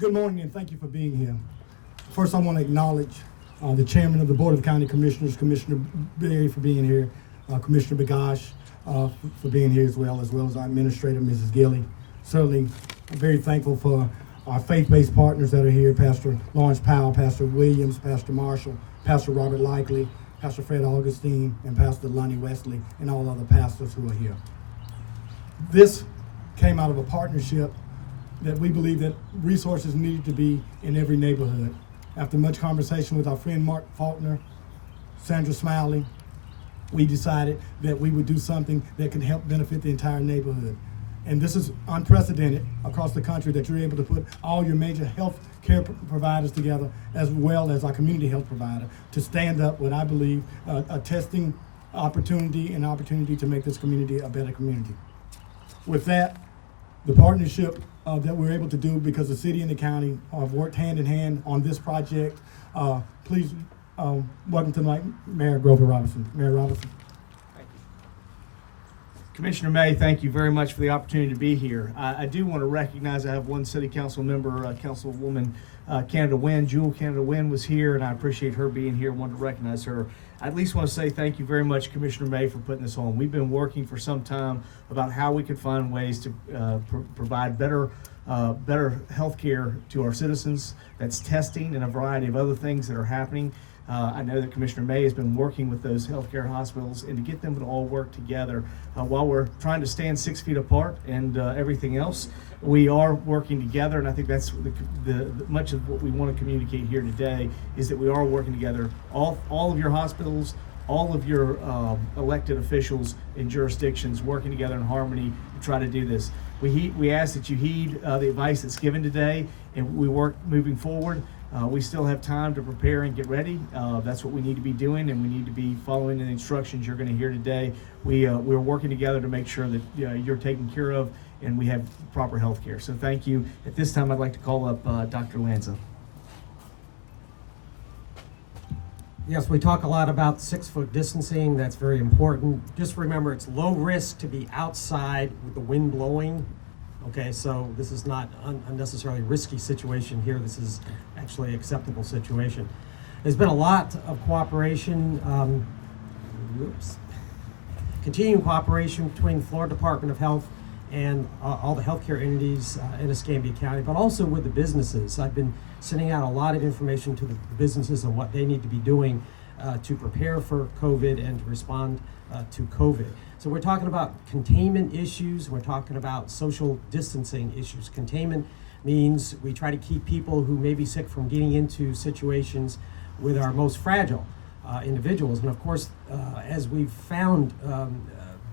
Good morning and thank you for being here. First, I want to acknowledge the chairman of the Board of County Commissioners, Commissioner Berry, for being here, Commissioner Bagash for being here as well as our administrator, Mrs. Gilly. Certainly, I'm very thankful for our faith-based partners that are here, Pastor Lawrence Powell, Pastor Williams, Pastor Marshall, Pastor Robert Likely, Pastor Fred Augustine, and Pastor Lonnie Wesley, and all other pastors who are here. This came out of a partnership that we believe that resources needed to be in every neighborhood. After much conversation with our friend Mark Faulkner, Sandra Smiley, we decided that we would do something that could help benefit the entire neighborhood. And this is unprecedented across the country, that you're able to put all your major health care providers together, as well as our community health provider, to stand up what I believe a testing opportunity, and opportunity to make this community a better community. With that, the partnership that we're able to do, because the city and the county have worked hand in hand on this project. Please welcome tonight Mayor Grover Robinson. Mayor Robinson. Thank you. Commissioner May, thank you very much for the opportunity to be here. I do want to recognize I have one city council member, Councilwoman Canada Wynn. Jewel Canada Wynn was here, and I appreciate her being here. Wanted to recognize her. I at least want to say thank you very much, Commissioner May, for putting this on. We've been working for some time about how we could find ways to provide better health care to our citizens. That's testing and a variety of other things that are happening. I know that Commissioner May has been working with those healthcare hospitals, and to get them to all work together while we're trying to stand 6 feet apart and everything else, we are working together. And I think that's the much of what we want to communicate here today, is that we are working together. All of your hospitals, all of your elected officials in jurisdictions working together in harmony to try to do this. We ask that you heed the advice that's given today, and we work moving forward. We still have time to prepare and get ready. That's what we need to be doing, and we need to be following the instructions you're going to hear today. We're working together to make sure that you're taken care of and we have proper health care. So thank you. At this time, I'd like to call up Dr. Lanza. Yes, we talk a lot about 6-foot distancing. That's very important. Just remember, it's low risk to be outside with the wind blowing. Okay, so this is not unnecessarily risky situation here. This is actually an acceptable situation. There's been a lot of cooperation, continuing cooperation between the Florida Department of Health and all the healthcare entities in Escambia County, but also with the businesses. I've been sending out a lot of information to the businesses on what they need to be doing to prepare for COVID and to respond to COVID. So we're talking about containment issues, we're talking about social distancing issues. Containment means we try to keep people who may be sick from getting into situations with our most fragile individuals. And of course, as we've found,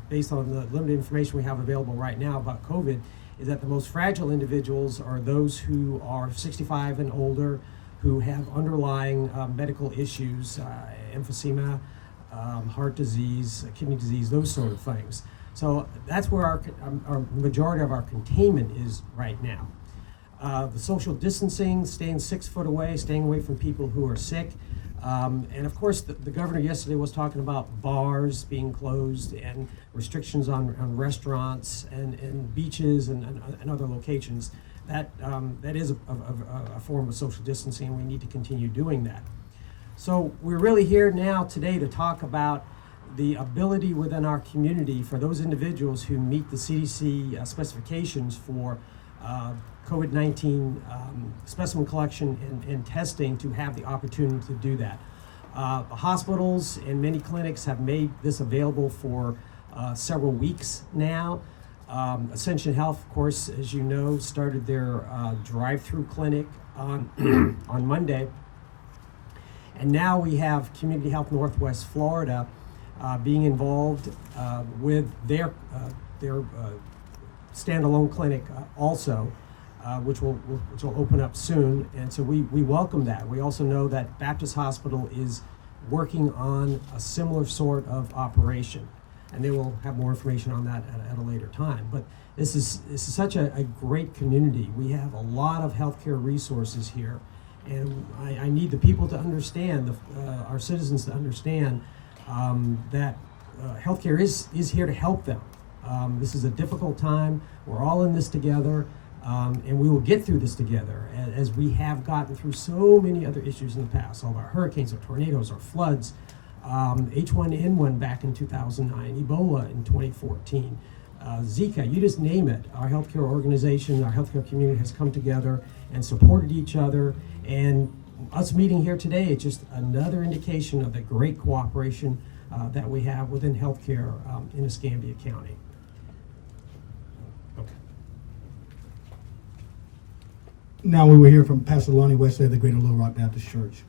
based on the limited information we have available right now about COVID, is that the most fragile individuals are those who are 65 and older, who have underlying medical issues, emphysema, heart disease, kidney disease, those sort of things. So that's where our majority of our containment is right now. The social distancing, staying 6 foot away, staying away from people who are sick. And of course, the governor yesterday was talking about bars being closed and restrictions on restaurants and beaches and other locations. That is a form of social distancing, and we need to continue doing that. So we're really here now today to talk about the ability within our community for those individuals who meet the CDC specifications for COVID-19 specimen collection and testing to have the opportunity to do that. The hospitals and many clinics have made this available for several weeks now. Ascension Health, of course, as you know, started their drive-through clinic on on Monday. And now we have Community Health Northwest Florida being involved with their standalone clinic also, which will open up soon. And so we welcome that. We also know that Baptist Hospital is working on a similar sort of operation, and they will have more information on that at a later time. But this is such a great community. We have a lot of healthcare resources here, and I need the people to understand, our citizens to understand that healthcare is here to help them. This is a difficult time. We're all in this together. And we will get through this together, as we have gotten through so many other issues in the past. All of our hurricanes, our tornadoes, our floods, H1N1 back in 2009, Ebola in 2014, Zika, you just name it. Our healthcare organization, our healthcare community has come together and supported each other. And us meeting here today is just another indication of the great cooperation that we have within healthcare in Escambia County. Okay. Now we will hear from Pastor Lonnie Wesley of the Greater Little Rock Baptist Church.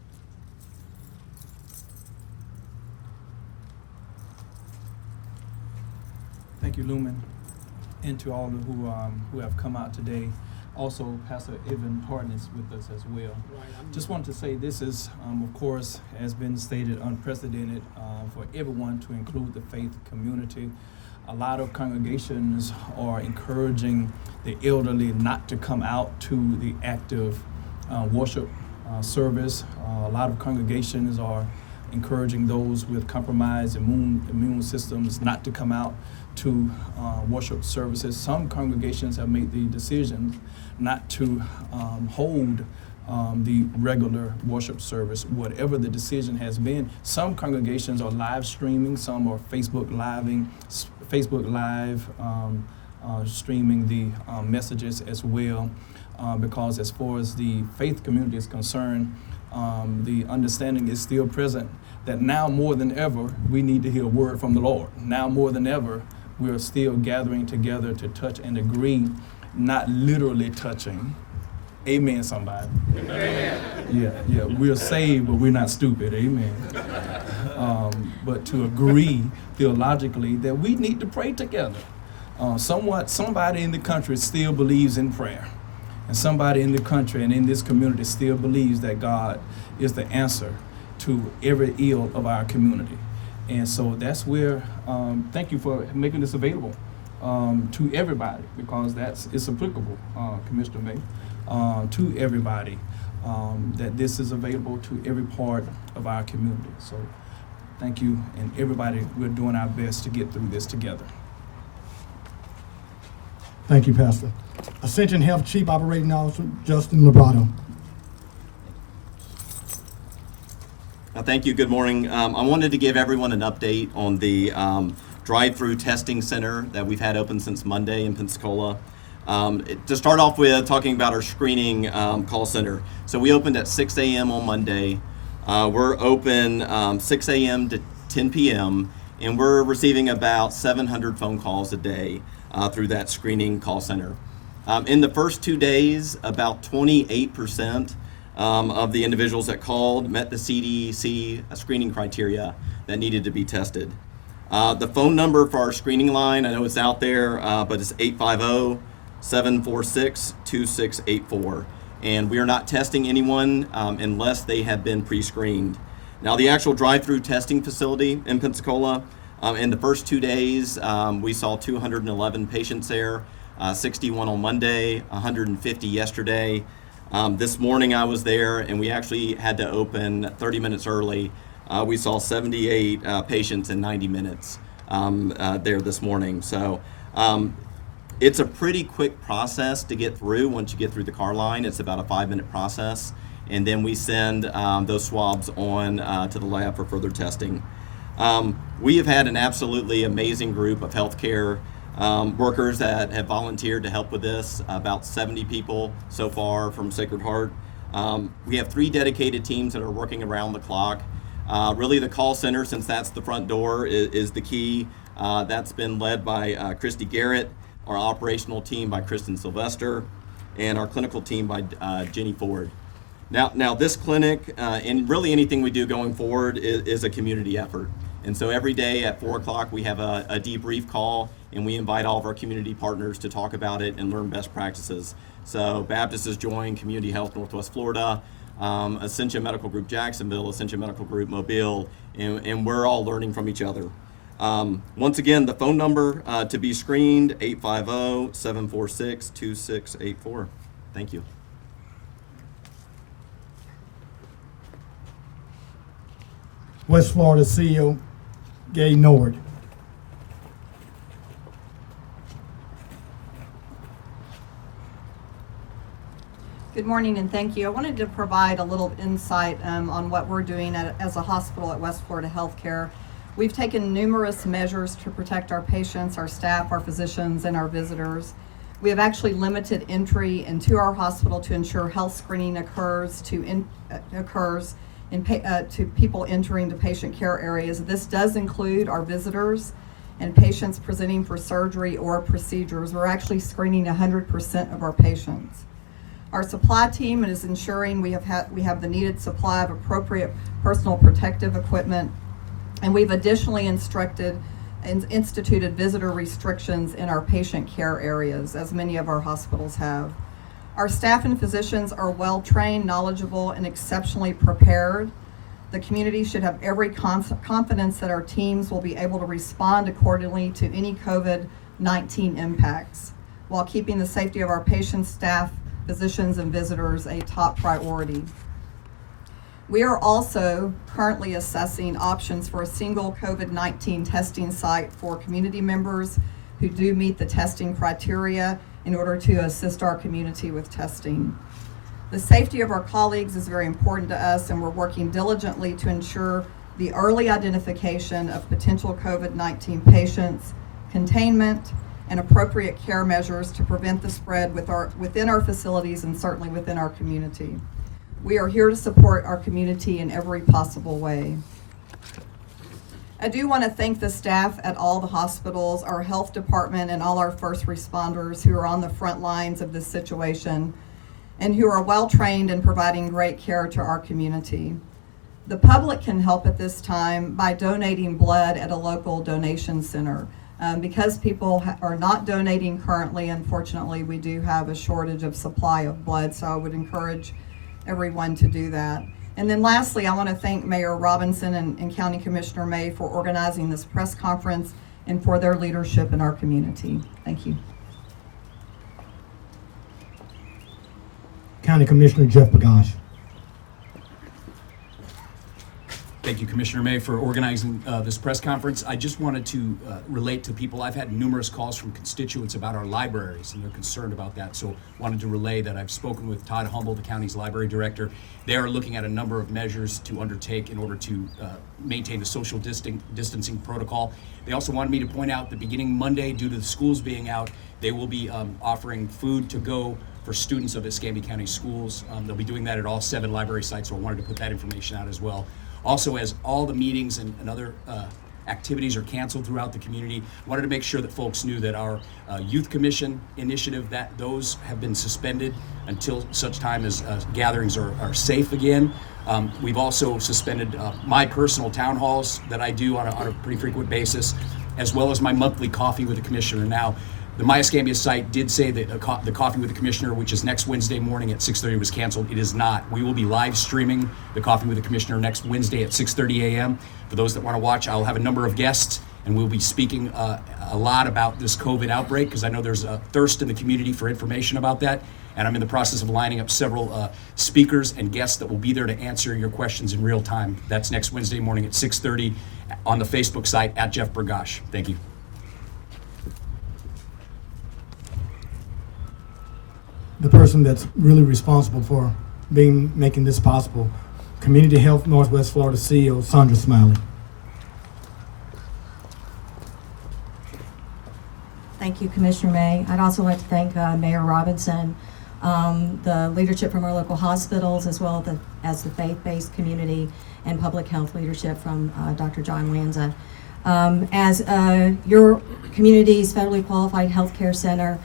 Thank you, Lumen, and to all who have come out today. Also, Pastor Evan Harden is with us as well. Just wanted to say this is, of course, has been stated, unprecedented for everyone, to include the faith community. A lot of congregations are encouraging the elderly not to come out to the active worship service. A lot of congregations are encouraging those with compromised immune systems not to come out to worship services. Some congregations have made the decision not to hold the regular worship service, whatever the decision has been. Some congregations are live streaming, some are Facebook Live streaming the messages as well, because as far as the faith community is concerned, the understanding is still present that now more than ever we need to hear a word from the Lord. Now more than ever we are still gathering together to touch and agree, not literally touching. Amen, somebody. Amen. Yeah, we're saved, but we're not stupid. Amen. But to agree theologically that we need to pray together. Somebody in the country still believes in prayer. And somebody in the country and in this community still believes that God is the answer to every ill of our community. And so that's where, thank you for making this available to everybody, because it's applicable, Commissioner May, to everybody, that this is available to every part of our community. So thank you, and everybody, we're doing our best to get through this together. Thank you, Pastor. Ascension Health Chief Operating Officer Justin Lobrato. Thank you. Good morning. I wanted to give everyone an update on the drive-through testing center that we've had open since Monday in Pensacola. To start off with, talking about our screening call center. So we opened at 6 a.m. on Monday. We're open 6 a.m. to 10 p.m. and we're receiving about 700 phone calls a day through that screening call center. In the first 2 days, about 28% of the individuals that called met the CDC screening criteria that needed to be tested. The phone number for our screening line, I know it's out there, but it's 850-746-2684. And we are not testing anyone unless they have been pre-screened. Now, the actual drive-through testing facility in Pensacola, in the first 2 days, we saw 211 patients there, 61 on Monday, 150 yesterday. This morning I was there, and we actually had to open 30 minutes early. We saw 78 patients in 90 minutes there this morning. So it's a pretty quick process to get through. Once you get through the car line, it's about a 5-minute process. And then we send those swabs on to the lab for further testing. We have had an absolutely amazing group of healthcare workers that have volunteered to help with this, about 70 people so far from Sacred Heart. We have 3 dedicated teams that are working around the clock. Really the call center, since that's the front door, is the key. That's been led by Christy Garrett, our operational team by Kristen Sylvester, and our clinical team by Jenny Ford. Now this clinic, and really anything we do going forward is a community effort. And so every day at 4 o'clock we have a debrief call, and we invite all of our community partners to talk about it and learn best practices. So Baptist has joined Community Health Northwest Florida, Ascension Medical Group Jacksonville, Ascension Medical Group Mobile, and we're all learning from each other. Once again, the phone number to be screened, 850-746-2684. Thank you. West Florida CEO Gay Nord. Good morning and thank you. I wanted to provide a little insight on what we're doing as a hospital at West Florida Healthcare. We've taken numerous measures to protect our patients, our staff, our physicians, and our visitors. We have actually limited entry into our hospital to ensure health screening occurs to people entering the patient care areas. This does include our visitors and patients presenting for surgery or procedures. We're actually screening 100% of our patients. Our supply team is ensuring we have the needed supply of appropriate personal protective equipment, and we've additionally instituted visitor restrictions in our patient care areas, as many of our hospitals have. Our staff and physicians are well trained, knowledgeable, and exceptionally prepared. The community should have every confidence that our teams will be able to respond accordingly to any COVID-19 impacts, while keeping the safety of our patients, staff, physicians, and visitors a top priority. We are also currently assessing options for a single COVID-19 testing site for community members who do meet the testing criteria in order to assist our community with testing. The safety of our colleagues is very important to us, and we're working diligently to ensure the early identification of potential COVID-19 patients, containment, and appropriate care measures to prevent the spread within our facilities and certainly within our community. We are here to support our community in every possible way. I do want to thank the staff at all the hospitals, our health department, and all our first responders who are on the front lines of this situation and who are well trained in providing great care to our community. The public can help at this time by donating blood at a local donation center. Because people are not donating currently, unfortunately, we do have a shortage of supply of blood, so I would encourage everyone to do that. And then lastly, I want to thank Mayor Robinson and County Commissioner May for organizing this press conference and for their leadership in our community. Thank you. County Commissioner Jeff Bagash. Thank you, Commissioner May, for organizing this press conference. I just wanted to relate to people. I've had numerous calls from constituents about our libraries, and they're concerned about that. So wanted to relay that I've spoken with Todd Humble, the county's library director. They are looking at a number of measures to undertake in order to maintain the social distancing protocol. They also wanted me to point out that beginning Monday, due to the schools being out, they will be offering food to go for students of Escambia County schools. They'll be doing that at all 7 library sites, so I wanted to put that information out as well. Also, as all the meetings and other activities are canceled throughout the community, wanted to make sure that folks knew that our Youth Commission initiative, that those have been suspended until such time as gatherings are safe again. We've also suspended my personal town halls that I do on a pretty frequent basis, as well as my monthly coffee with the commissioner. Now, the My Escambia site did say that the Coffee with the Commissioner, which is next Wednesday morning at 6:30, was canceled. It is not. We will be live streaming the Coffee with the Commissioner next Wednesday at 6:30 a.m. For those that want to watch, I'll have a number of guests, and we'll be speaking a lot about this COVID outbreak, because I know there's a thirst in the community for information about that. And I'm in the process of lining up several speakers and guests that will be there to answer your questions in real time. That's next Wednesday morning at 6:30 on the Facebook site at Jeff Bagash. Thank you. The person that's really responsible for making this possible, Community Health Northwest Florida CEO Sandra Smiley. Thank you, Commissioner May. I'd also like to thank Mayor Robinson, the leadership from our local hospitals, as well as the faith-based community and public health leadership from Dr. John Lanza. As your community's federally qualified healthcare center,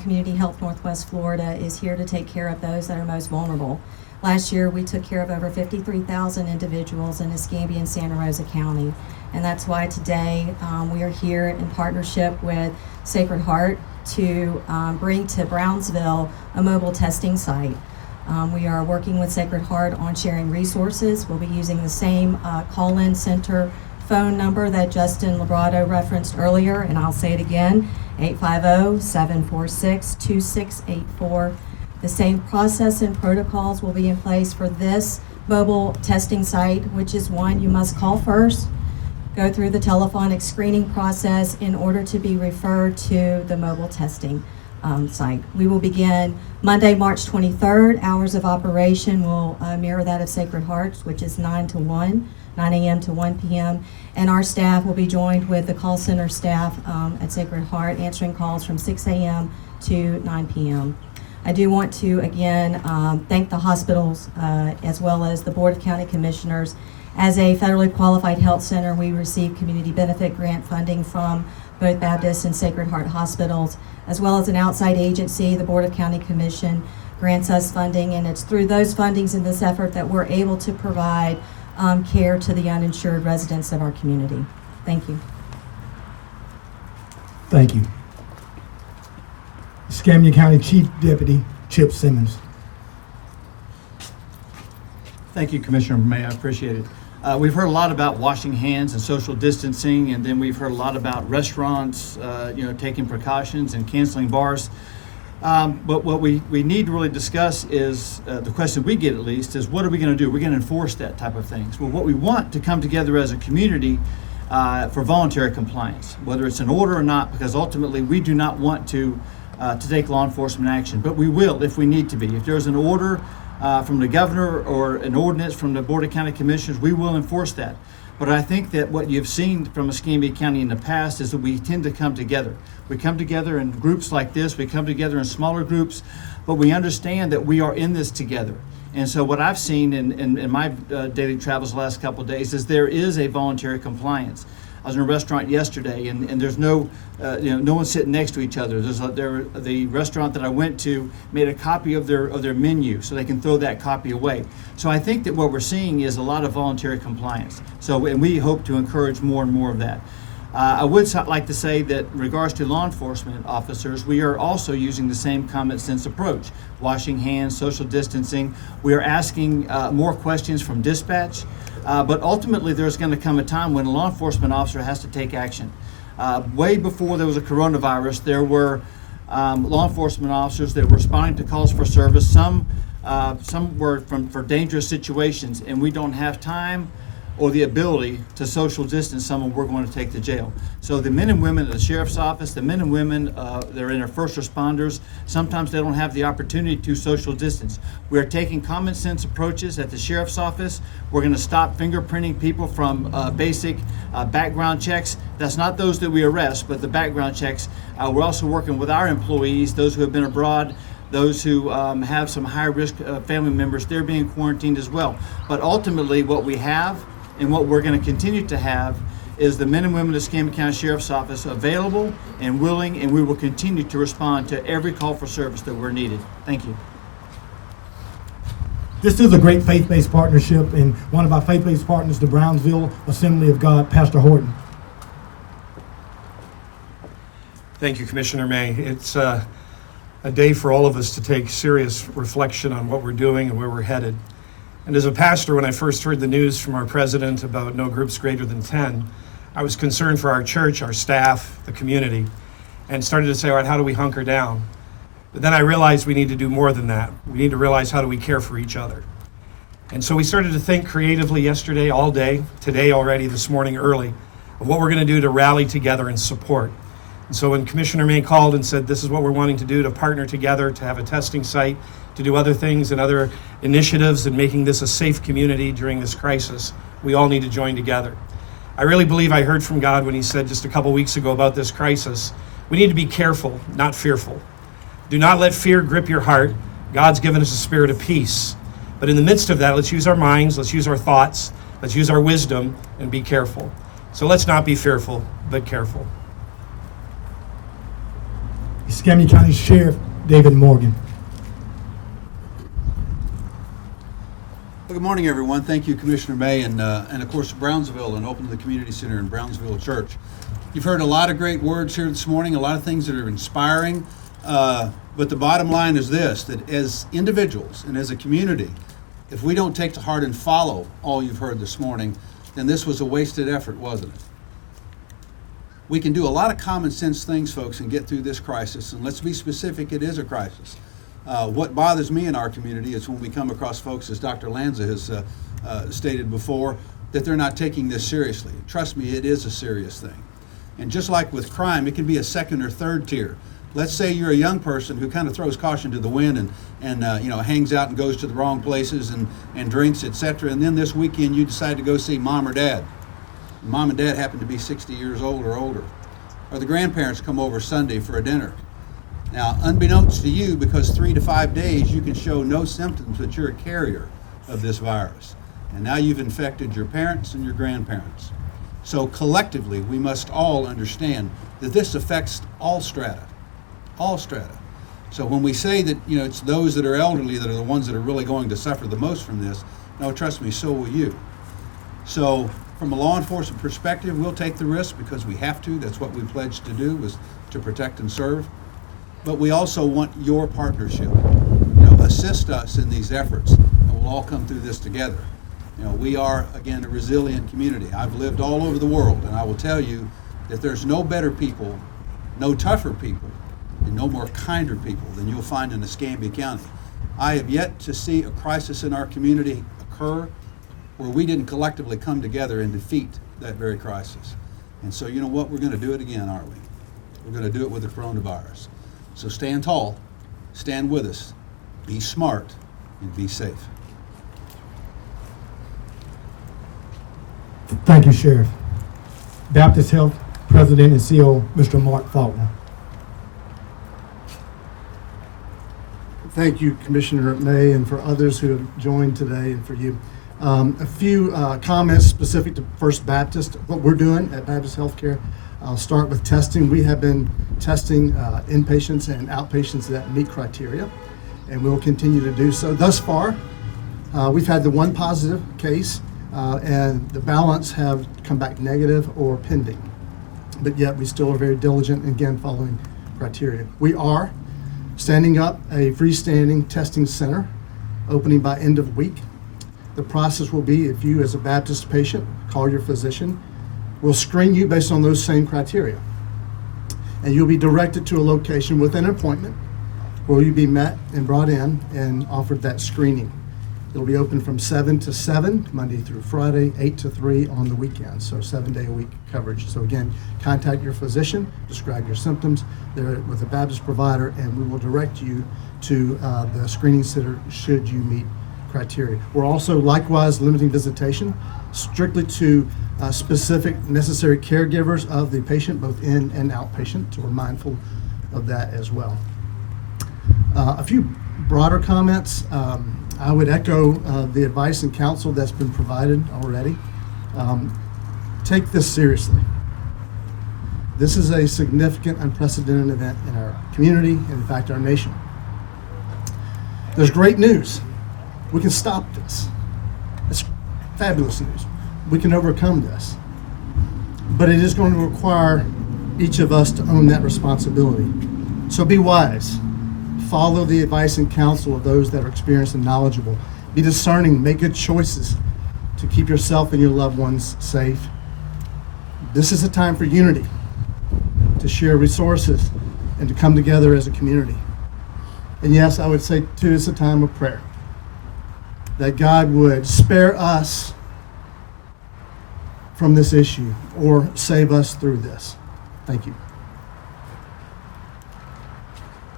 Community Health Northwest Florida is here to take care of those that are most vulnerable. Last year, we took care of over 53,000 individuals in Escambia and Santa Rosa County. And that's why today we are here in partnership with Sacred Heart to bring to Brownsville a mobile testing site. We are working with Sacred Heart on sharing resources. We'll be using the same call-in center phone number that Justin Labrado referenced earlier, and I'll say it again, 850-746-2684. The same process and protocols will be in place for this mobile testing site, which is one you must call first, go through the telephonic screening process in order to be referred to the mobile testing. site. We will begin Monday, March 23rd. Hours of operation will mirror that of Sacred Hearts, which is 9 to 1, 9 a.m. to 1 p.m. And our staff will be joined with the call center staff at Sacred Heart, answering calls from 6 a.m. to 9 p.m. I do want to, again, thank the hospitals as well as the Board of County Commissioners. As a federally qualified health center, we receive community benefit grant funding from both Baptist and Sacred Heart hospitals, as well as an outside agency. The Board of County Commission grants us funding, and it's through those fundings and this effort that we're able to provide care to the uninsured residents of our community. Thank you. Thank you. Escambia County Chief Deputy Chip Simmons. Thank you, Commissioner May. I appreciate it. We've heard a lot about washing hands and social distancing, and then we've heard a lot about restaurants, taking precautions and canceling bars. But what we need to really discuss is, the question we get at least, is what are we going to do? We're going to enforce that type of things. Well, what we want to come together as a community for voluntary compliance, whether it's an order or not, because ultimately we do not want to take law enforcement action, but we will if we need to be. If there's an order from the governor or an ordinance from the Board of County Commissioners, we will enforce that. But I think that what you've seen from Escambia County in the past is that we tend to come together. We come together in groups like this, we come together in smaller groups, but we understand that we are in this together. And so what I've seen in my daily travels the last couple of days is there is a voluntary compliance. I was in a restaurant yesterday, and there's no one sitting next to each other. The restaurant that I went to made a copy of their menu so they can throw that copy away. So I think that what we're seeing is a lot of voluntary compliance. And we hope to encourage more and more of that. I would like to say that in regards to law enforcement officers, we are also using the same common sense approach. Washing hands, social distancing. We are asking more questions from dispatch. But ultimately, there's going to come a time when a law enforcement officer has to take action. Way before there was a coronavirus, there were law enforcement officers that were responding to calls for service. Some were for dangerous situations, and we don't have time or the ability to social distance someone we're going to take to jail. So the men and women at the sheriff's office, the men and women that are in our first responders, sometimes they don't have the opportunity to social distance. We're taking common sense approaches at the sheriff's office. We're going to stop fingerprinting people from basic background checks. That's not those that we arrest, but the background checks. We're also working with our employees, those who have been abroad, those who have some high-risk family members. They're being quarantined as well. But ultimately, what we have and what we're going to continue to have is the men and women of the Escambia County Sheriff's Office available and willing, and we will continue to respond to every call for service that we're needed. Thank you. This is a great faith-based partnership, and one of our faith-based partners, the Brownsville Assembly of God, Pastor Horton. Thank you, Commissioner May. It's a day for all of us to take serious reflection on what we're doing and where we're headed. And as a pastor, when I first heard the news from our president about no groups greater than 10, I was concerned for our church, our staff, the community, and started to say, all right, how do we hunker down? But then I realized we need to do more than that. We need to realize, how do we care for each other? And so we started to think creatively yesterday, all day, today already, this morning early, of what we're going to do to rally together and support. And so when Commissioner May called and said, this is what we're wanting to do, to partner together, to have a testing site, to do other things and other initiatives in making this a safe community during this crisis, we all need to join together. I really believe I heard from God when he said just a couple weeks ago about this crisis, we need to be careful, not fearful. Do not let fear grip your heart. God's given us a spirit of peace. But in the midst of that, let's use our minds, let's use our thoughts, let's use our wisdom, and be careful. So let's not be fearful, but careful. Escambia County Sheriff David Morgan. Well, good morning, everyone. Thank you, Commissioner May, and of course, Brownsville and Open to the Community Center in Brownsville Church. You've heard a lot of great words here this morning, a lot of things that are inspiring, but the bottom line is this, that as individuals and as a community, if we don't take to heart and follow all you've heard this morning, then this was a wasted effort, wasn't it? We can do a lot of common sense things, folks, and get through this crisis, and let's be specific, it is a crisis. What bothers me in our community is when we come across folks, as Dr. Lanza has stated before, that they're not taking this seriously. Trust me, it is a serious thing. And just like with crime, it can be a second or third tier. Let's say you're a young person who kind of throws caution to the wind and hangs out and goes to the wrong places and drinks, etc. And then this weekend you decide to go see mom or dad. Mom and dad happen to be 60 years old or older. Or the grandparents come over Sunday for a dinner. Now, unbeknownst to you, because 3 to 5 days you can show no symptoms, but you're a carrier of this virus. And now you've infected your parents and your grandparents. So collectively, we must all understand that this affects all strata. All strata. So when we say that, it's those that are elderly that are the ones that are really going to suffer the most from this, no, trust me, so will you. So from a law enforcement perspective, we'll take the risk because we have to. That's what we pledged to do, was to protect and serve. But we also want your partnership. Assist us in these efforts, and we'll all come through this together. We are, again, a resilient community. I've lived all over the world, and I will tell you that there's no better people, no tougher people, and no more kinder people than you'll find in Escambia County. I have yet to see a crisis in our community occur where we didn't collectively come together and defeat that very crisis. And so you know what? We're going to do it again, aren't we? We're going to do it with the coronavirus. So stand tall, stand with us, be smart, and be safe. Thank you, Sheriff. Baptist Health President and CEO, Mr. Mark Faulkner. Thank you, Commissioner May, and for others who have joined today, and for you. A few comments specific to First Baptist, what we're doing at Baptist Healthcare. I'll start with testing. We have been testing inpatients and outpatients that meet criteria, and we'll continue to do so. Thus far, we've had the one positive case, and the balance have come back negative or pending. But yet we still are very diligent, and again, following criteria. We are standing up a freestanding testing center, opening by end of week. The process will be, if you as a Baptist patient call your physician, we'll screen you based on those same criteria. And you'll be directed to a location with an appointment where you'll be met and brought in and offered that screening. It'll be open from 7 to 7, Monday through Friday, 8 to 3 on the weekend, so 7-day-a-week coverage. So again, contact your physician, describe your symptoms. They're with a Baptist provider, and we will direct you to the screening center should you meet criteria. We're also likewise limiting visitation strictly to specific necessary caregivers of the patient, both in and outpatient, so we're mindful of that as well. A few broader comments. I would echo the advice and counsel that's been provided already. Take this seriously. This is a significant, unprecedented event in our community and, in fact, our nation. There's great news. We can stop this. It's fabulous news. We can overcome this. But it is going to require each of us to own that responsibility. So be wise. Follow the advice and counsel of those that are experienced and knowledgeable. Be discerning. Make good choices to keep yourself and your loved ones safe. This is a time for unity, to share resources, and to come together as a community. And yes, I would say too, it's a time of prayer, that God would spare us from this issue or save us through this. Thank you.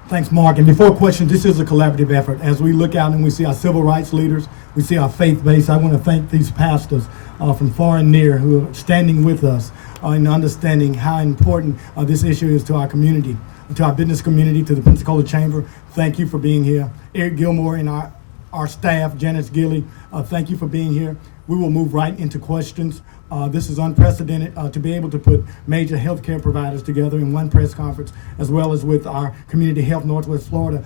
Thanks, Mark. And before questions, this is a collaborative effort. As we look out and we see our civil rights leaders, we see our faith base, I want to thank these pastors from far and near who are standing with us in understanding how important this issue is to our community, to our business community, to the Pensacola Chamber. Thank you for being here. Eric Gilmore and our staff, Janice Gilley, thank you for being here. We will move right into questions. This is unprecedented to be able to put major healthcare providers together in one press conference, as well as with our Community Health Northwest Florida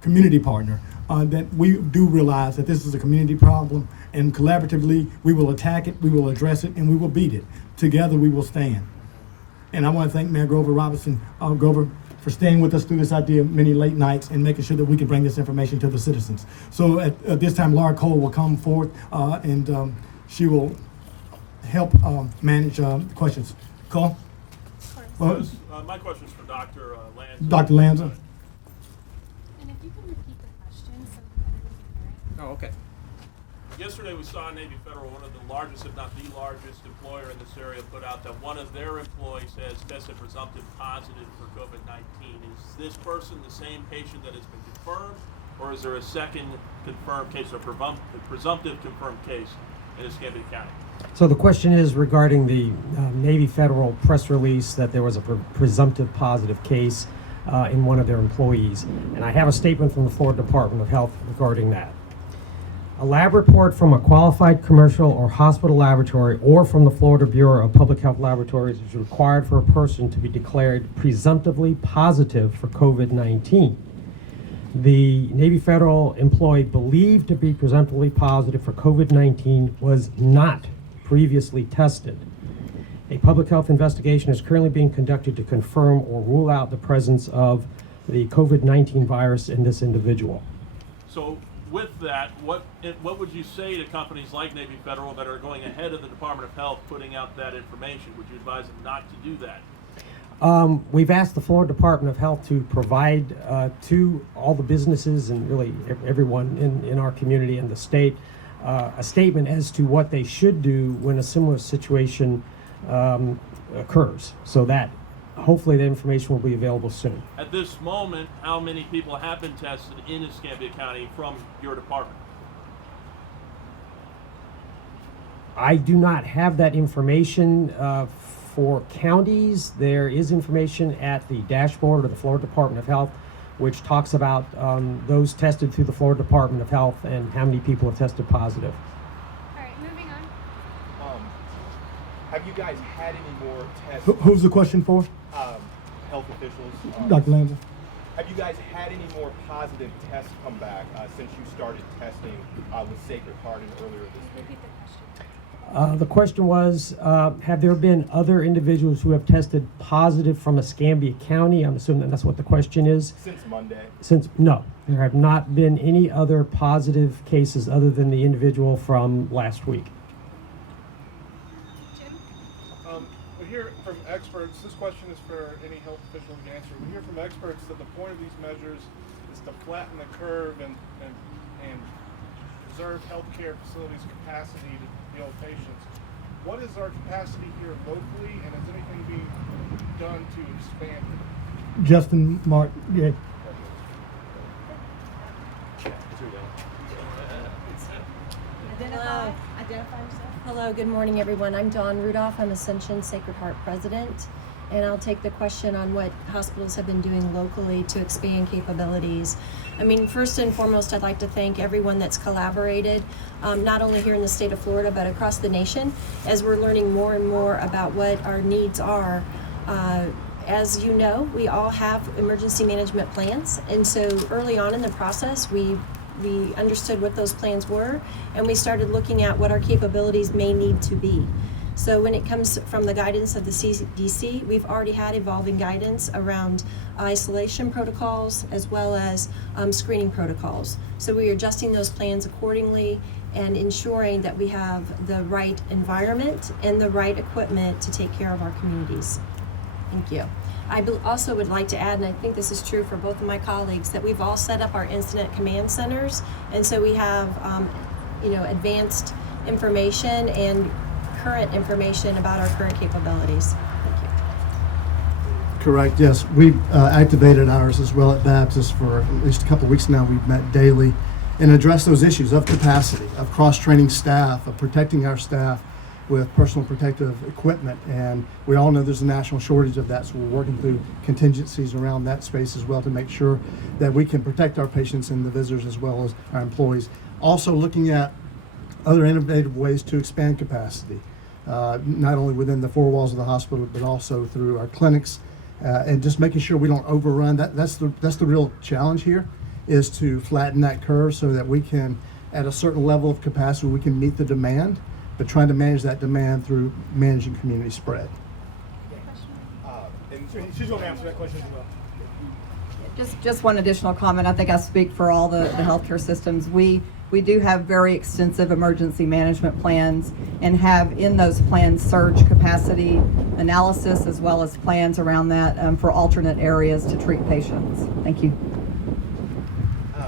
community partner. That we do realize that this is a community problem, and collaboratively we will attack it, we will address it, and we will beat it. Together we will stand. And I want to thank Mayor Grover Robinson, Grover, for staying with us through this idea many late nights and making sure that we can bring this information to the citizens. So at this time, Laura Cole will come forth and she will help manage questions. Cole? My question is for Dr. Lanza. Dr. Lanza. And if you can repeat the question so everyone can hear it. Oh, okay. Yesterday, we saw Navy Federal, one of the largest, if not the largest employer in this area, put out that one of their employees has tested presumptive positive for COVID-19. Is this person the same patient that has been confirmed, or is there a second confirmed case, or presumptive confirmed case in Escambia County? So the question is regarding the Navy Federal press release that there was a presumptive positive case in one of their employees. And I have a statement from the Florida Department of Health regarding that. A lab report from a qualified commercial or hospital laboratory or from the Florida Bureau of Public Health Laboratories is required for a person to be declared presumptively positive for COVID-19. The Navy Federal employee believed to be presumptively positive for COVID-19 was not previously tested. A public health investigation is currently being conducted to confirm or rule out the presence of the COVID-19 virus in this individual. So with that, what would you say to companies like Navy Federal that are going ahead of the Department of Health putting out that information? Would you advise them not to do that? We've asked the Florida Department of Health to provide to all the businesses and really everyone in our community and the state a statement as to what they should do when a similar situation occurs, so that hopefully the information will be available soon. At this moment, how many people have been tested in Escambia County from your department? I do not have that information for counties. There is information at the dashboard of the Florida Department of Health, which talks about those tested through the Florida Department of Health and how many people have tested positive. All right, moving on. Have you guys had any more tests? Who's the question for? Health officials. Dr. Lanza? Have you guys had any more positive tests come back since you started testing with Sacred Heart earlier this week? Repeat the question. The question was, have there been other individuals who have tested positive from Escambia County? I'm assuming that's what the question is. Since Monday? No, there have not been any other positive cases other than the individual from last week. We hear from experts, this question is for any health official to answer. We hear from experts that the point of these measures is to flatten the curve and preserve healthcare facilities' capacity to deal with patients. What is our capacity here locally, and is anything being done to expand it? Justin, Mark, yeah. Identify yourself. Hello, good morning, everyone. I'm Dawn Rudolph. I'm Ascension Sacred Heart President, and I'll take the question on what hospitals have been doing locally to expand capabilities. I mean, first and foremost, I'd like to thank everyone that's collaborated, not only here in the state of Florida, but across the nation, as we're learning more and more about what our needs are. As you know, we all have emergency management plans, and so early on in the process, we understood what those plans were, and we started looking at what our capabilities may need to be. So when it comes from the guidance of the CDC, we've already had evolving guidance around isolation protocols as well as screening protocols. So we are adjusting those plans accordingly and ensuring that we have the right environment and the right equipment to take care of our communities. Thank you. I also would like to add, and I think this is true for both of my colleagues, that we've all set up our incident command centers, and so we have advanced information and current information about our current capabilities. Thank you. Correct, yes. We've activated ours as well at Baptist for at least a couple of weeks now. We've met daily and addressed those issues of capacity, of cross-training staff, of protecting our staff with personal protective equipment, and we all know there's a national shortage of that, so we're working through contingencies around that space as well to make sure that we can protect our patients and the visitors as well as our employees. Also looking at other innovative ways to expand capacity, not only within the four walls of the hospital, but also through our clinics, and just making sure we don't overrun. That's the real challenge here, is to flatten that curve so that we can, at a certain level of capacity, we can meet the demand, but trying to manage that demand through managing community spread. And She's going to answer that question as well. Just one additional comment. I think I speak for all the healthcare systems. We do have very extensive emergency management plans and have in those plans surge capacity analysis as well as plans around that for alternate areas to treat patients. Thank you.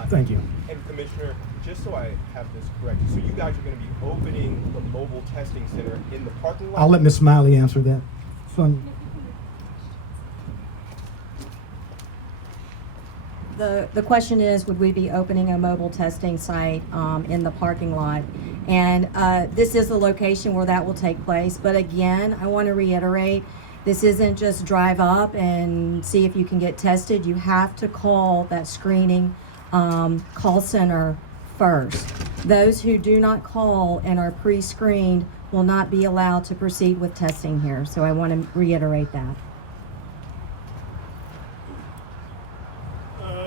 Thank you. And Commissioner, just so I have this correct, so you guys are going to be opening the mobile testing center in the parking lot? I'll let Ms. Smiley answer that. Son. The question is, would we be opening a mobile testing site in the parking lot? And this is the location where that will take place. But again, I want to reiterate, this isn't just drive up and see if you can get tested. You have to call that screening call center first. Those who do not call and are pre-screened will not be allowed to proceed with testing here. So I want to reiterate that.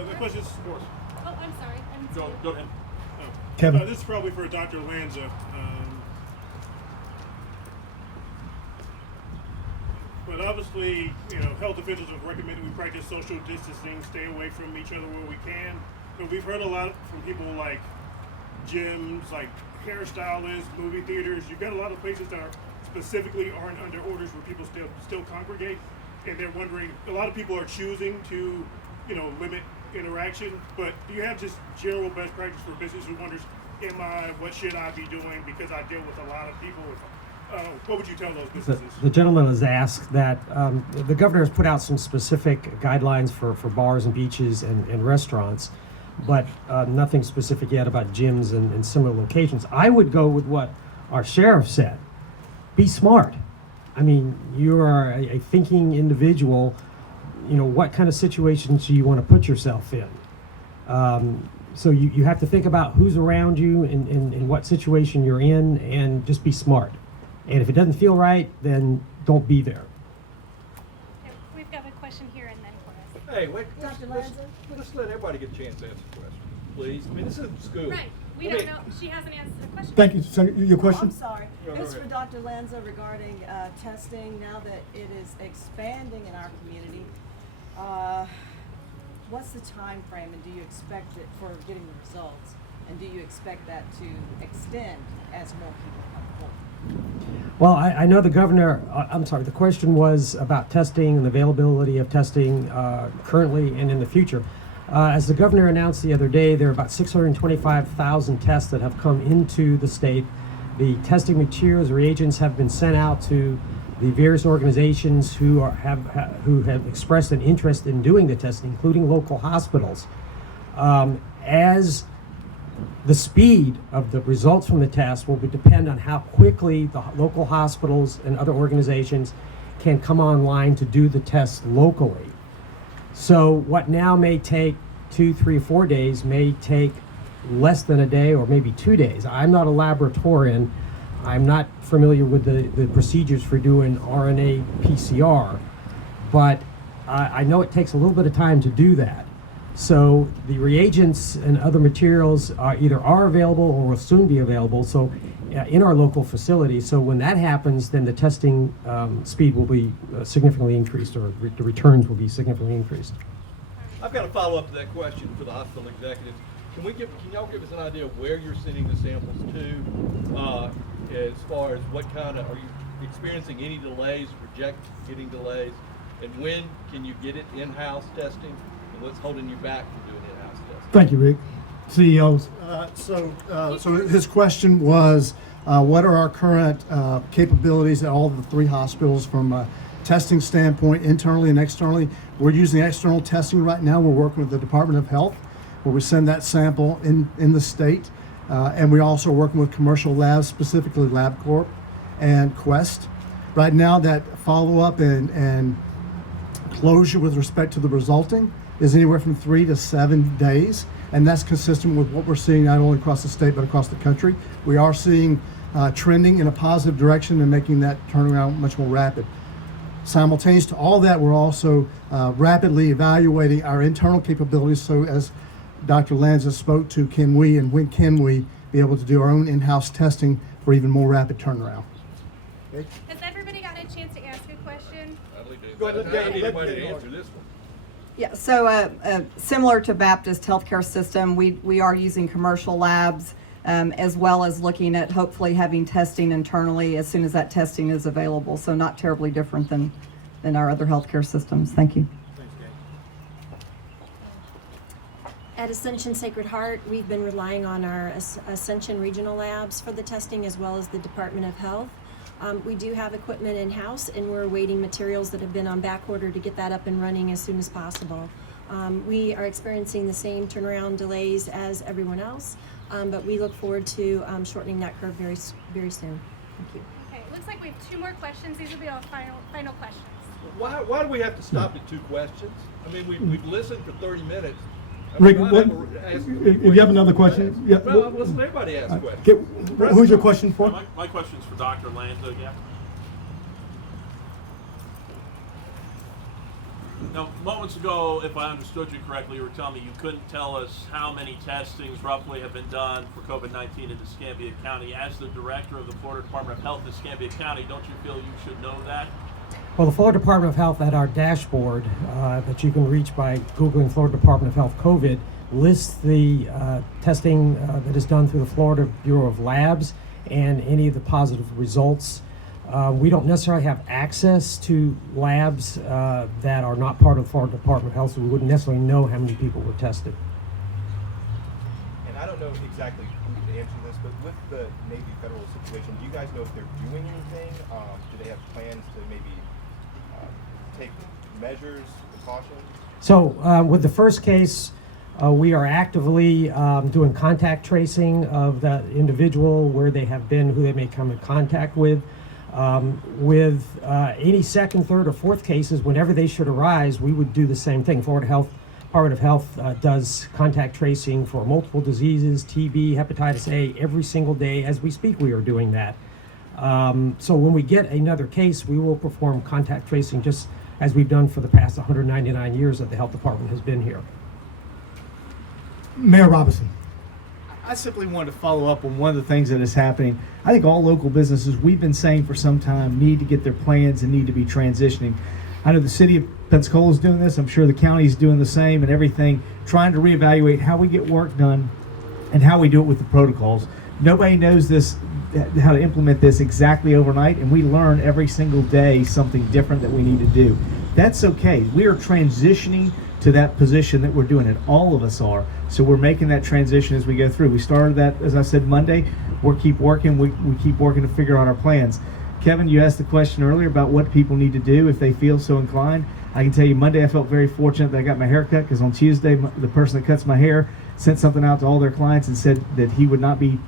The question is, of course. Oh, I'm sorry. Go ahead. Kevin. This is probably for Dr. Lanza. But obviously, health officials have recommended we practice social distancing, stay away from each other where we can. But we've heard a lot from people like gyms, like hairstylists, movie theaters. You've got a lot of places that specifically aren't under orders where people still congregate, and they're wondering. A lot of people are choosing to, limit interaction. But do you have just general best practice for business who wonders, what should I be doing because I deal with a lot of people? What would you tell those businesses? The gentleman has asked that the governor has put out some specific guidelines for bars and beaches and restaurants, but nothing specific yet about gyms and similar locations. I would go with what our sheriff said. Be smart. I mean, you are a thinking individual. What kind of situations do you want to put yourself in? So you have to think about who's around you and what situation you're in, and just be smart. And if it doesn't feel right, then don't be there. Okay, we've got a question here and then Horace. Hey, wait, let's let everybody get a chance to answer the question, please. I mean, this isn't school. Right. We don't know. She hasn't answered the question. Thank you. Senator, your question? I'm sorry. Go It's ahead. for Dr. Lanza regarding testing. Now that it is expanding in our community, what's the time frame, and do you expect it for getting the results? And do you expect that to extend as more people come forward? Well, I know the governor, I'm sorry, the question was about testing and the availability of testing currently and in the future. As the governor announced the other day, there are about 625,000 tests that have come into the state. The testing materials, reagents have been sent out to the various organizations who have expressed an interest in doing the testing, including local hospitals. As the speed of the results from the test will depend on how quickly the local hospitals and other organizations can come online to do the test locally. So what now may take 2, 3, 4 days may take less than a day or maybe 2 days. I'm not a laboratorian. I'm not familiar with the procedures for doing RNA PCR, but I know it takes a little bit of time to do that. So the reagents and other materials either are available or will soon be available in our local facility. So when that happens, then the testing speed will be significantly increased, or the returns will be significantly increased. I've got a follow-up to that question for the hospital executives. Can y'all give us an idea of where you're sending the samples to, as far as what kind of, are you experiencing any delays, getting delays, and when can you get it in-house testing? What's holding you back from doing in-house testing? Thank you, Rick. CEOs. So his question was, what are our current capabilities at all of the 3 hospitals from a testing standpoint, internally and externally? We're using external testing right now. We're working with the Department of Health, where we send that sample in the state. And we're also working with commercial labs, specifically LabCorp and Quest. Right now, that follow-up and closure with respect to the resulting is anywhere from 3 to 7 days, and that's consistent with what we're seeing not only across the state but across the country. We are seeing trending in a positive direction and making that turnaround much more rapid. Simultaneous to all that, we're also rapidly evaluating our internal capabilities, so as Dr. Lanza spoke to, can we and when can we be able to do our own in-house testing for even more rapid turnaround? Okay. Has everybody gotten a chance to ask a question? Go ahead, I need somebody to answer this one. Yeah, so similar to Baptist Healthcare System, we are using commercial labs as well as looking at hopefully having testing internally as soon as that testing is available. So not terribly different than our other healthcare systems. Thank you. At Ascension Sacred Heart, we've been relying on our Ascension Regional Labs for the testing as well as the Department of Health. We do have equipment in-house, and we're awaiting materials that have been on back order to get that up and running as soon as possible. We are experiencing the same turnaround delays as everyone else, but we look forward to shortening that curve very soon. Thank you. Okay, it looks like we have 2 more questions. These will be our final questions. Why do we have to stop at 2 questions? I mean, we've listened for 30 minutes. Rick, if you have another question, yeah. Well, listen to everybody ask questions. Okay, who's your question for? My question's for Dr. Lanza again. Now, moments ago, if I understood you correctly, you were telling me you couldn't tell us how many testings roughly have been done for COVID-19 in Escambia County. As the director of the Florida Department of Health in Escambia County, don't you feel you should know that? Well, the Florida Department of Health at our dashboard that you can reach by Googling Florida Department of Health COVID lists the testing that is done through the Florida Bureau of Labs and any of the positive results. We don't necessarily have access to labs that are not part of the Florida Department of Health, so we wouldn't necessarily know how many people were tested. And I don't know exactly who to answer this, but with the Navy Federal situation, do you guys know if they're doing anything? Do they have plans to maybe take measures, precautions? So with the first case, we are actively doing contact tracing of that individual, where they have been, who they may come in contact with. With any second, third, or fourth cases, whenever they should arise, we would do the same thing. Florida Department of Health does contact tracing for multiple diseases, TB, hepatitis A, every single day. As we speak, we are doing that. So when we get another case, we will perform contact tracing just as we've done for the past 199 years that the health department has been here. Mayor Robinson. I simply wanted to follow up on one of the things that is happening. I think all local businesses, we've been saying for some time, need to get their plans and need to be transitioning. I know the city of Pensacola is doing this. I'm sure the county is doing the same and everything, trying to reevaluate how we get work done and how we do it with the protocols. Nobody knows this, how to implement this exactly overnight, and we learn every single day something different that we need to do. That's okay. We are transitioning to that position that we're doing it. All of us are. So we're making that transition as we go through. We started that, as I said, Monday. We'll keep working. We keep working to figure out our plans. Kevin, you asked the question earlier about what people need to do if they feel so inclined. I can tell you Monday I felt very fortunate that I got my hair cut, because on Tuesday the person that cuts my hair sent something out to all their clients and said that he would not be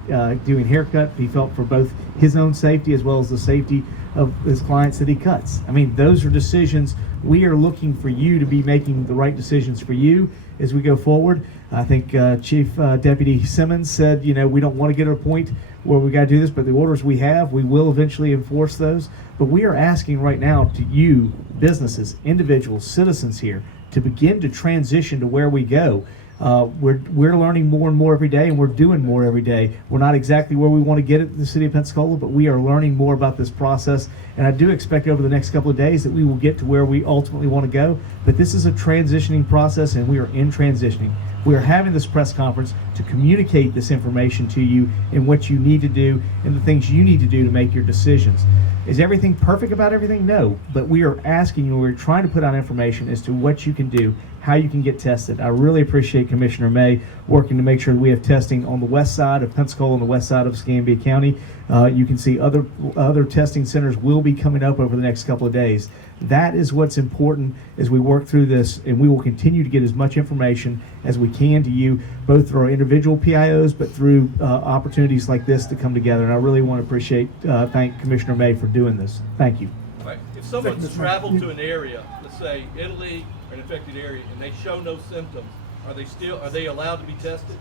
doing haircut. He felt for both his own safety as well as the safety of his clients that he cuts. I mean, those are decisions. We are looking for you to be making the right decisions for you as we go forward. I think Chief Deputy Simmons said, you know, we don't want to get to a point where we got to do this, but the orders we have, we will eventually enforce those. But we are asking right now to you, businesses, individuals, citizens here, to begin to transition to where we go. We're learning more and more every day, and we're doing more every day. We're not exactly where we want to get it in the city of Pensacola, but we are learning more about this process. And I do expect over the next couple of days that we will get to where we ultimately want to go. But this is a transitioning process, and we are in transitioning. We are having this press conference to communicate this information to you and what you need to do and the things you need to do to make your decisions. Is everything perfect about everything? No, but we are asking you, we're trying to put out information as to what you can do, how you can get tested. I really appreciate Commissioner May working to make sure that we have testing on the west side of Pensacola and the west side of Escambia County. You can see other testing centers will be coming up over the next couple of days. That is what's important as we work through this, and we will continue to get as much information as we can to you, both through our individual PIOs, but through opportunities like this to come together. And I really want to thank Commissioner May for doing this. Thank you. Right. If someone's traveled to an area, let's say Italy or an affected area, and they show no symptoms, are they allowed to be tested?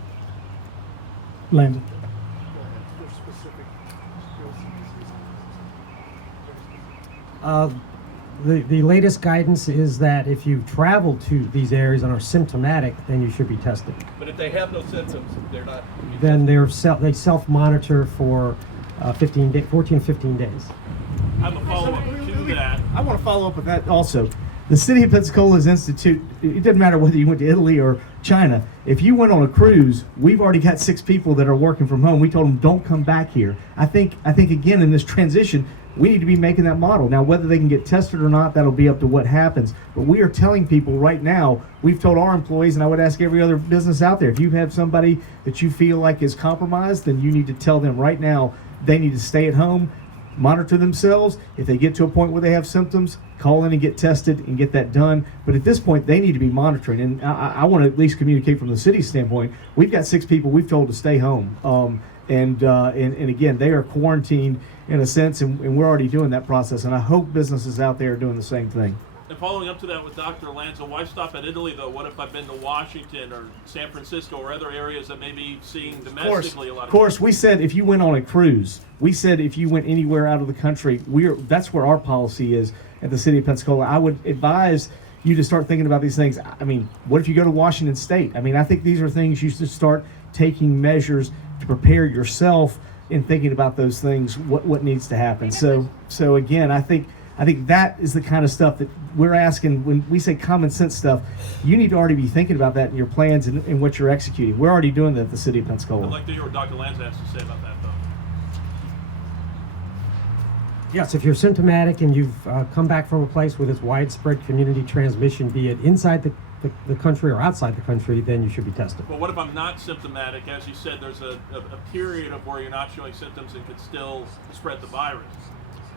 Landon. The latest guidance is that if you travel to these areas and are symptomatic, then you should be tested. But if they have no symptoms, they're not. Then they self-monitor for 14 to 15 days. I have a follow-up to that. I want to follow up with that also. The city of Pensacola's institute, it doesn't matter whether you went to Italy or China. If you went on a cruise, we've already got 6 people that are working from home. We told them, don't come back here. I think again, in this transition, We need to be making that model. Now, whether they can get tested or not, that'll be up to what happens. But we are telling people right now, we've told our employees, and I would ask every other business out there, if you have somebody that you feel like is compromised, then you need to tell them right now they need to stay at home, monitor themselves. If they get to a point where they have symptoms, call in and get tested and get that done. But at this point, they need to be monitoring. And I want to at least communicate from the city's standpoint. We've got 6 people we've told to stay home. And again, they are quarantined in a sense, and we're already doing that process. And I hope businesses out there are doing the same thing. And following up to that with Dr. Lanza, why stop at Italy though? What if I've been to Washington or San Francisco or other areas that may be seeing domestically a lot of course, we said if you went on a cruise, we said if you went anywhere out of the country, that's where our policy is at the city of Pensacola. I would advise you to start thinking about these things. I mean, what if you go to Washington State? I mean, I think these are things you should start taking measures to prepare yourself in thinking about those things, what needs to happen. So again, I think that is the kind of stuff that we're asking when we say common sense stuff. You need to already be thinking about that in your plans and what you're executing. We're already doing that at the city of Pensacola. I'd like to hear what Dr. Lanza has to say about that though. Yes, if you're symptomatic and you've come back from a place with this widespread community transmission, be it inside the country or outside the country, then you should be tested. But what if I'm not symptomatic? As you said, there's a period of where you're not showing symptoms and could still spread the virus.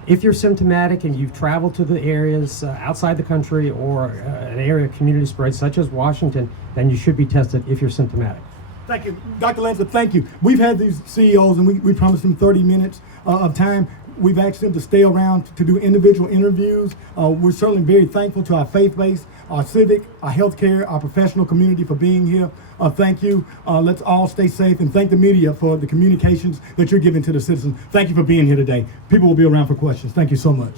If you're symptomatic and you've traveled to the areas outside the country or an area of community spread such as Washington, then you should be tested if you're symptomatic. Thank you. Dr. Lanza, thank you. We've had these CEOs and we promised them 30 minutes of time. We've asked them to stay around to do individual interviews. We're certainly very thankful to our faith-based, our civic, our healthcare, our professional community for being here. Thank you. Let's all stay safe, and thank the media for the communications that you're giving to the citizens. Thank you for being here today. People will be around for questions. Thank you so much.